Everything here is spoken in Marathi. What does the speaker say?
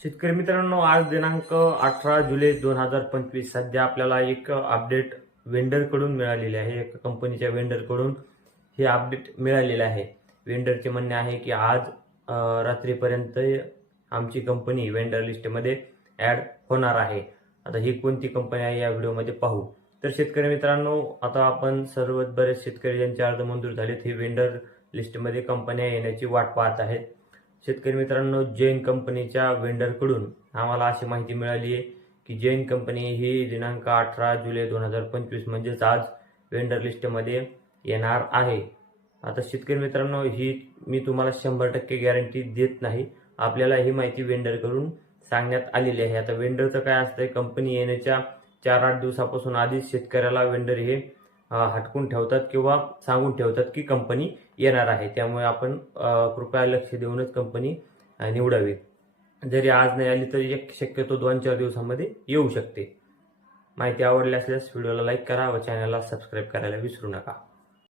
शेतकरी मित्रांनो, आज दिनांक 18 जुलै 2025 सध्या आपल्याला एक अपडेट वेंडरकडून मिळालेली आहे. एका कंपनीच्या वेंडरकडून हे अपडेट मिळालेलं आहे. वेंडरचे म्हणणे आहे की आज रात्रीपर्यंत आमची कंपनी वेंडर लिस्टमध्ये ॲड होणार आहे. आता ही कोणती कंपनी आहे या व्हिडिओमध्ये पाहू. तर शेतकरी मित्रांनो, आता आपण सर्व बरेच शेतकरी ज्यांचे अर्ज मंजूर झालेत हे वेंडर लिस्टमध्ये कंपन्या येण्याची वाट पाहत आहेत. शेतकरी मित्रांनो, जैन कंपनीच्या वेंडरकडून आम्हाला अशी माहिती मिळाली आहे की जैन कंपनी ही दिनांक 18 जुलै 2025 म्हणजेच आज वेंडर लिस्टमध्ये येणार आहे. आता शेतकरी मित्रांनो, ही मी तुम्हाला 100% गॅरंटी देत नाही. आपल्याला ही माहिती वेंडरकडून सांगण्यात आलेली आहे. आता वेंडरचं काय असतंय, कंपनी येण्याच्या 4-8 दिवसापासून आधीच शेतकऱ्याला वेंडर हे हटकून ठेवतात किंवा सांगून ठेवतात की कंपनी येणार आहे. त्यामुळे आपण कृपया लक्ष देऊनच कंपनी निवडावी. जरी आज नाही आली तरी एक शक्यतो 2-4 दिवसांमध्ये येऊ शकते. माहिती आवडली असल्यास व्हिडिओला लाईक करा व चॅनलला सबस्क्राईब करायला विसरू नका.